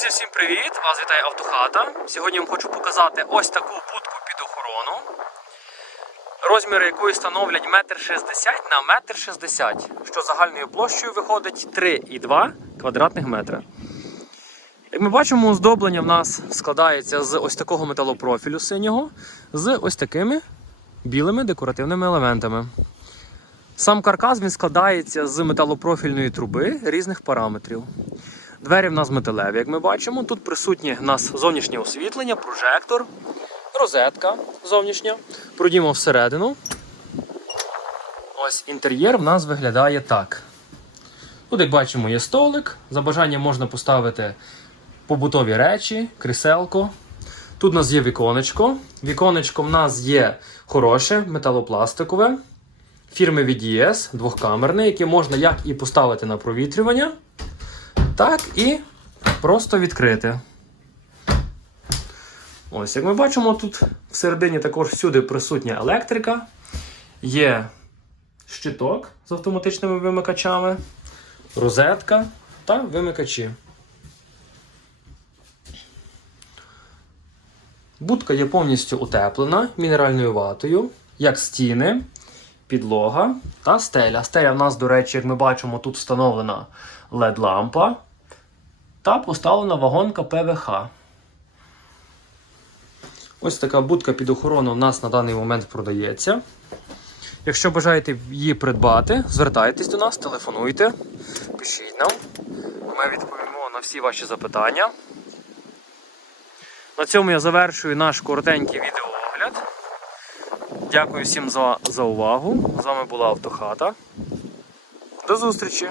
Друзі, всім привіт! Вас вітає Автохата. Сьогодні я вам хочу показати ось таку будку під охорону, розміри якої становлять 1,60 м на 1,60 м, що загальною площею виходить 3,2 квадратних метра. Як ми бачимо, оздоблення в нас складається з ось такого металопрофілю синього, з ось такими білими декоративними елементами. Сам каркас він складається з металопрофільної труби різних параметрів. Двері в нас металеві, як ми бачимо. Тут присутнє в нас зовнішнє освітлення, прожектор, розетка зовнішня. Пройдімо всередину. Ось інтер'єр в нас виглядає так. Тут, як бачимо, є столик. За бажанням можна поставити побутові речі, кріселко. Тут у нас є віконечко. Віконечко в нас є хороше, металопластикове. Фірми VDS, двохкамерне, яке можна як і поставити на провітрювання, так і просто відкрити. Ось, як ми бачимо, тут всередині також всюди присутня електрика, є щиток з автоматичними вимикачами, розетка та вимикачі. Будка є повністю утеплена мінеральною ватою, як стіни, підлога та стеля. Стеля в нас, до речі, як ми бачимо, тут встановлена LED-лампа та поставлена вагонка ПВХ. Ось така будка під охорону у нас на даний момент продається. Якщо бажаєте її придбати, звертайтесь до нас, телефонуйте, пишіть нам. Ми відповімо на всі ваші запитання. На цьому я завершую наш коротенький відеоогляд. Дякую всім за, за увагу. З вами була Автохата. До зустрічі!